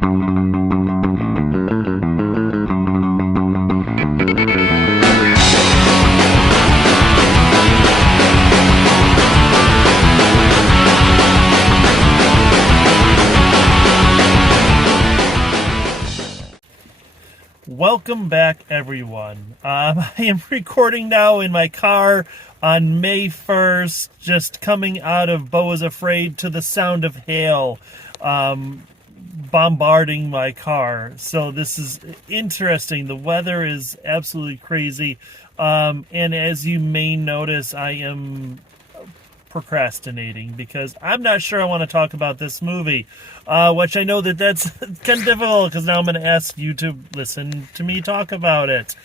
Welcome back, everyone. I am recording now in my car on May 1st, just coming out of Beau is Afraid to the sound of hail bombarding my car. So this is interesting. The weather is absolutely crazy. And as you may notice, I am procrastinating because I'm not sure I want to talk about this movie, which I know that's kind of difficult because now I'm going to ask you to listen to me talk about it.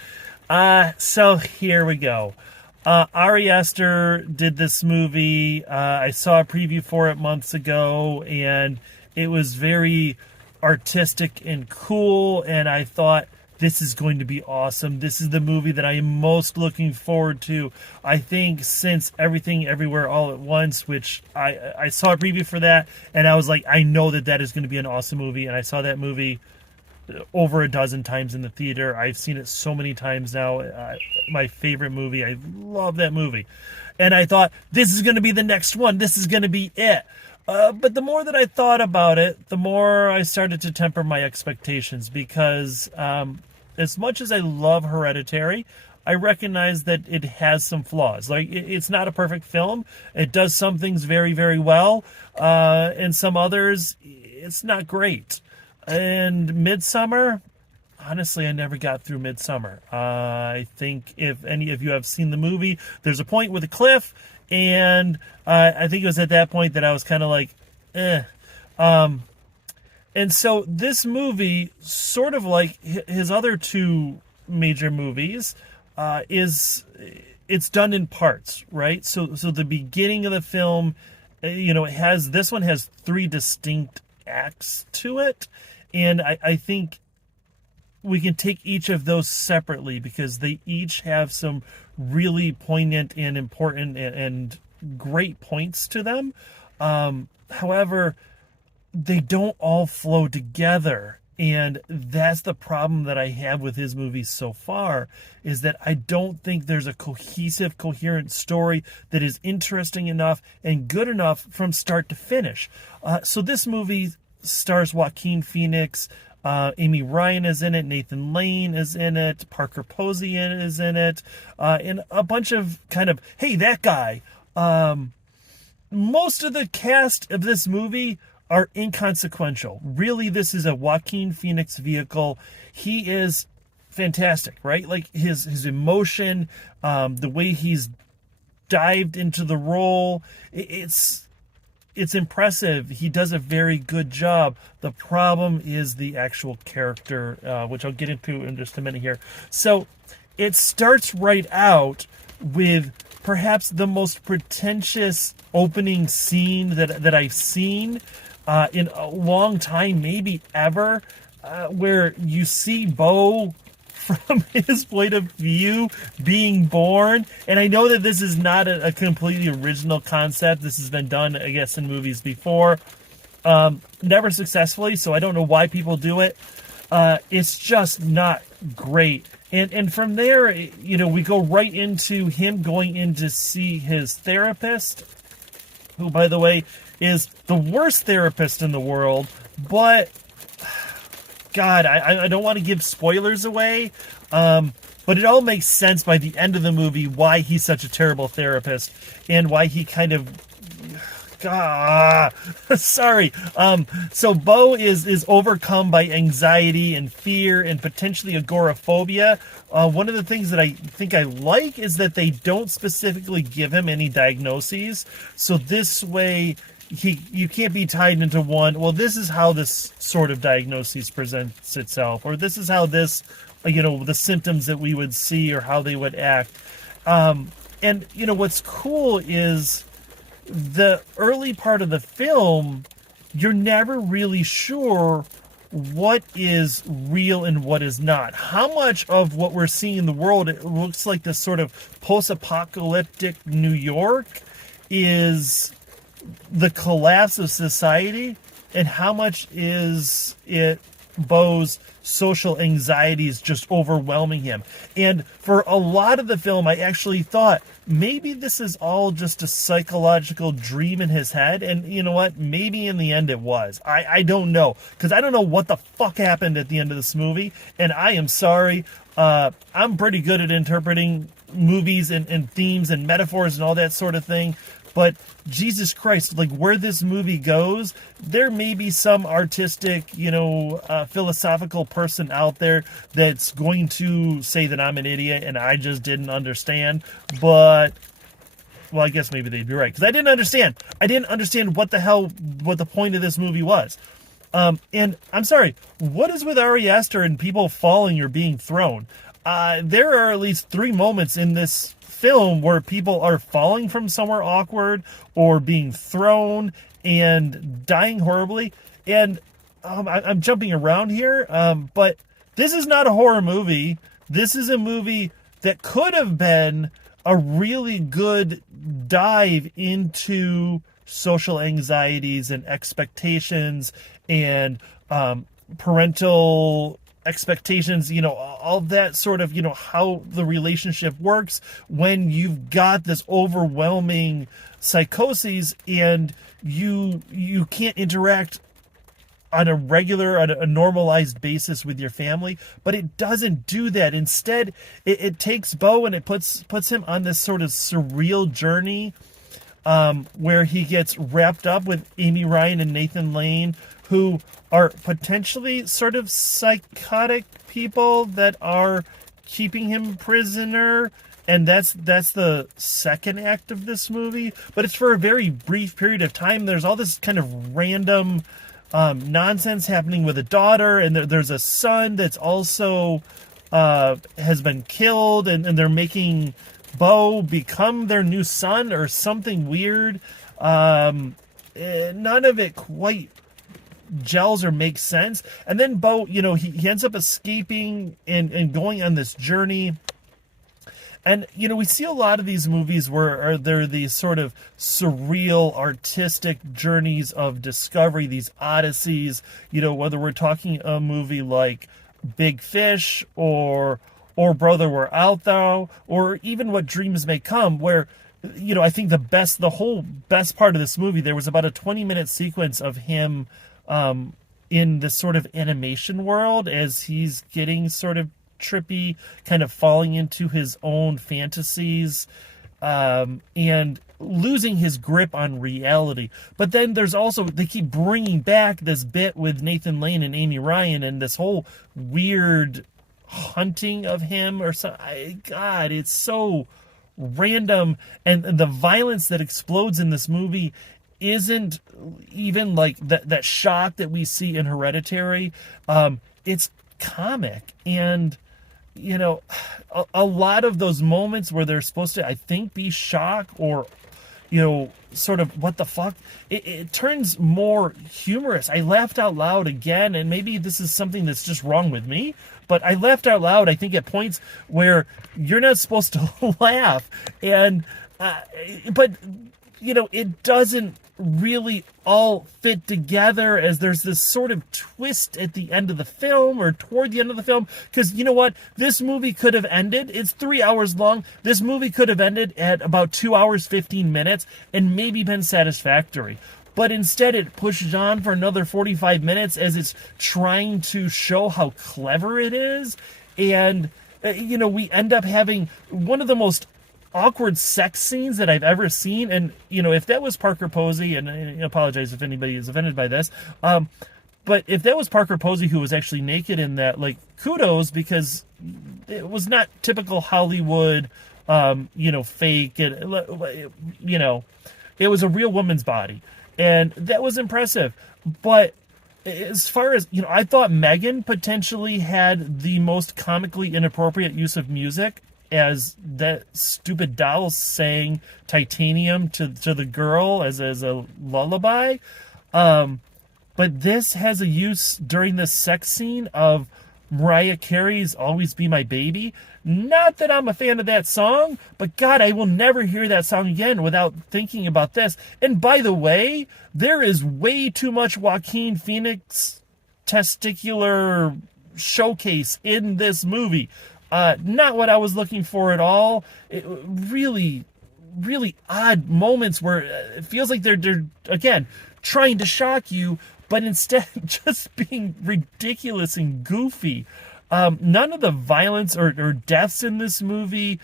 So here we go. Ari Aster did this movie. I saw a preview for it months ago, and it was very artistic and cool, and I thought, this is going to be awesome. This is the movie that I am most looking forward to, I think, since Everything Everywhere All at Once, which I saw a preview for that, and I was like, I know that is going to be an awesome movie, and I saw that movie over a dozen times in the theater. I've seen it so many times now. My favorite movie. I love that movie. And I thought, this is going to be the next one. This is going to be it. But the more that I thought about it, the more I started to temper my expectations because as much as I love Hereditary, I recognize that it has some flaws. Like, it's not a perfect film. It does some things very, very well. And some others, it's not great. And Midsommar, honestly, I never got through Midsommar. I think if any of you have seen the movie, there's a point with a cliff, and I think it was at that point that I was kind of like, eh. And so this movie, sort of like his other two major movies, it's done in parts, right? So the beginning of the film, this one has three distinct acts to it, and I think we can take each of those separately because they each have some really poignant and important and great points to them. However, they don't all flow together. And that's the problem that I have with his movies so far, is that I don't think there's a cohesive, coherent story that is interesting enough and good enough from start to finish. So this movie stars Joaquin Phoenix, Amy Ryan is in it, Nathan Lane is in it, Parker Posey is in it, and a bunch of kind of, hey, that guy. Most of the cast of this movie are inconsequential. Really, this is a Joaquin Phoenix vehicle. He is fantastic, right? Like his emotion, the way he's dived into the role, it's impressive. He does a very good job. The problem is the actual character, which I'll get into in just a minute here. So it starts right out with perhaps the most pretentious opening scene that I've seen in a long time, maybe ever, where you see Beau from his point of view being born. And I know that this is not a completely original concept. This has been done, I guess, in movies before. Never successfully, so I don't know why people do it. It's just not great. And from there, we go right into him going in to see his therapist, who, by the way, is the worst therapist in the world. But, God, I don't want to give spoilers away, but it all makes sense by the end of the movie why he's such a terrible therapist and why he kind of... sorry. So Beau is overcome by anxiety and fear and potentially agoraphobia. One of the things that I think I like is that they don't specifically give him any diagnoses. So this way, you can't be tied into one. Well, this is how this sort of diagnosis presents itself, or this is how this, the symptoms that we would see or how they would act. And what's cool is the early part of the film, you're never really sure what is real and what is not. How much of what we're seeing in the world, it looks like this sort of post-apocalyptic New York, is the collapse of society, and how much is it Beau's social anxieties just overwhelming him. And for a lot of the film, I actually thought maybe this is all just a psychological dream in his head. And you know what? Maybe in the end it was. I don't know. Because I don't know what the fuck happened at the end of this movie. And I am sorry. I'm pretty good at interpreting movies and themes and metaphors and all that sort of thing. But Jesus Christ, like where this movie goes, there may be some artistic, philosophical person out there that's going to say that I'm an idiot and I just didn't understand. But, well, I guess maybe they'd be right. Because I didn't understand. I didn't understand what the point of this movie was. And I'm sorry, what is with Ari Aster and people falling or being thrown? There are at least 3 moments in this film where people are falling from somewhere awkward or being thrown and dying horribly. And I'm jumping around here, but this is not a horror movie. This is a movie that could have been a really good dive into social anxieties and expectations and parental expectations, all that sort of, how the relationship works when you've got this overwhelming psychoses and you can't interact on a normalized basis with your family. But it doesn't do that. Instead, it takes Beau and it puts him on this sort of surreal journey where he gets wrapped up with Amy Ryan and Nathan Lane, who are potentially sort of psychotic people that are keeping him prisoner. And that's the second act of this movie. But it's for a very brief period of time. There's all this kind of random nonsense happening with a daughter. And there's a son that's also has been killed. And they're making Beau become their new son or something weird. None of it quite gels or makes sense. And then Beau, he ends up escaping and going on this journey. And, we see a lot of these movies where there are these sort of surreal, artistic journeys of discovery, these odysseys, whether we're talking a movie like Big Fish or Brother, Where Art Thou, or even What Dreams May Come, where, I think the whole best part of this movie, there was about a 20-minute sequence of him in this sort of animation world as he's getting sort of trippy, kind of falling into his own fantasies and losing his grip on reality. But then there's also, they keep bringing back this bit with Nathan Lane and Amy Ryan and this whole weird hunting of him or so. God, it's so random. And the violence that explodes in this movie isn't even like that shock that we see in Hereditary. It's comic. And, a lot of those moments where they're supposed to, I think, be shock or, sort of what the fuck, it turns more humorous. I laughed out loud again, and maybe this is something that's just wrong with me, but I laughed out loud, I think, at points where you're not supposed to laugh. And, but, it doesn't really all fit together, as there's this sort of twist at the end of the film or toward the end of the film. Because you know what? This movie could have ended. It's 3 hours long. This movie could have ended at about 2 hours, 15 minutes and maybe been satisfactory. But instead it pushed on for another 45 minutes as it's trying to show how clever it is. And, we end up having one of the most awkward sex scenes that I've ever seen. And, if that was Parker Posey, and I apologize if anybody is offended by this, but if that was Parker Posey who was actually naked in that, like, kudos, because it was not typical Hollywood, fake, and, it was a real woman's body. And that was impressive. But as far as, I thought Megan potentially had the most comically inappropriate use of music, as that stupid doll sang Titanium to the girl as a lullaby. But this has a use during this sex scene of Mariah Carey's Always Be My Baby. Not that I'm a fan of that song, but God, I will never hear that song again without thinking about this. And by the way, there is way too much Joaquin Phoenix testicular showcase in this movie. Not what I was looking for at all. It really, really odd moments where it feels like they're again trying to shock you, but instead just being ridiculous and goofy. None of the violence or deaths in this movie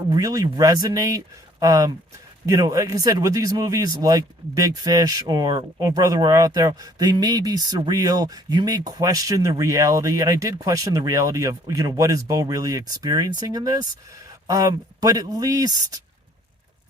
really resonate. Like I said, with these movies like Big Fish or Oh Brother, We're Out There, they may be surreal. You may question the reality, and I did question the reality of, what is Beau really experiencing in this? But at least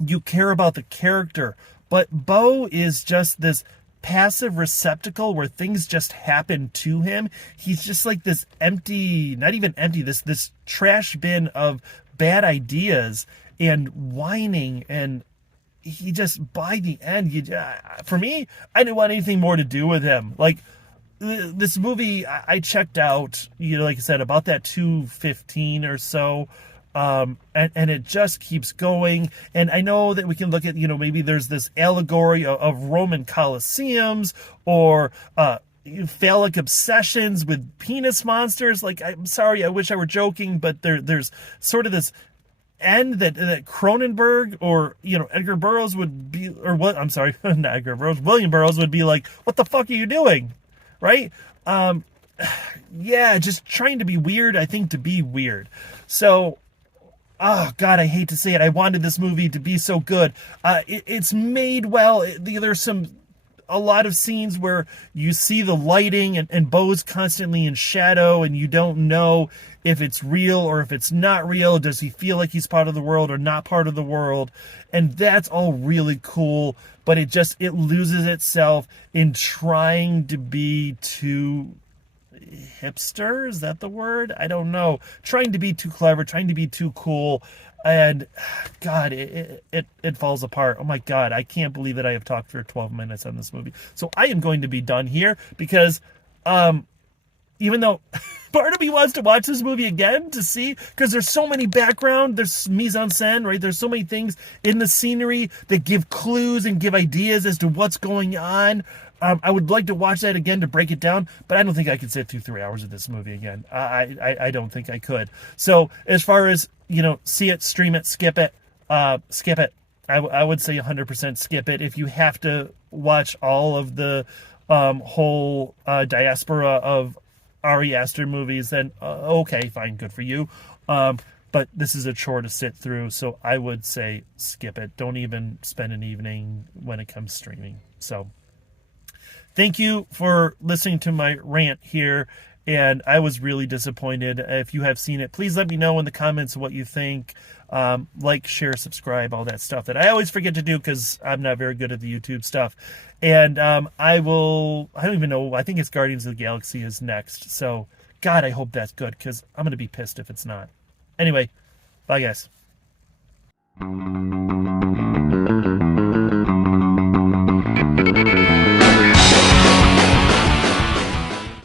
you care about the character. But Beau is just this passive receptacle where things just happen to him. He's just like this empty, not even empty, this trash bin of bad ideas and whining, and he just, by the end, for me, I didn't want anything more to do with him. Like, this movie, I checked out, like I said, about that 2:15 or so. And it just keeps going. And I know that we can look at, maybe there's this allegory of Roman Colosseums or phallic obsessions with penis monsters. Like, I'm sorry, I wish I were joking, but there's sort of this end that Cronenberg or, Edgar Burroughs would be, or what, I'm sorry, not Edgar Burroughs, William Burroughs would be like, what the fuck are you doing? Right? Yeah, just trying to be weird, I think, to be weird. So, oh God, I hate to say it. I wanted this movie to be so good. It's made well. There's a lot of scenes where you see the lighting and Beau's constantly in shadow, and you don't know if it's real or if it's not real. Does he feel like he's part of the world or not part of the world? And that's all really cool, but it loses itself in trying to be too hipster. Is that the word? I don't know. Trying to be too clever, trying to be too cool, and God, it falls apart. Oh my God, I can't believe that I have talked for 12 minutes on this movie. So I am going to be done here because even though part of me wants to watch this movie again to see, because there's so many background, there's mise en scène, right? There's so many things in the scenery that give clues and give ideas as to what's going on. I would like to watch that again to break it down, but I don't think I could sit through 3 hours of this movie again. I don't think I could. So as far as, see it, stream it, skip it, skip it. I would say 100% skip it. If you have to watch all of the whole diaspora of Ari Aster movies, then okay, fine, good for you. But this is a chore to sit through, so I would say skip it. Don't even spend an evening when it comes streaming. So thank you for listening to my rant here, and I was really disappointed. If you have seen it, please let me know in the comments what you think. Like, share, subscribe, all that stuff that I always forget to do because I'm not very good at the YouTube stuff. And I don't even know, I think it's Guardians of the Galaxy is next. So, God, I hope that's good because I'm going to be pissed if it's not. Anyway, bye guys.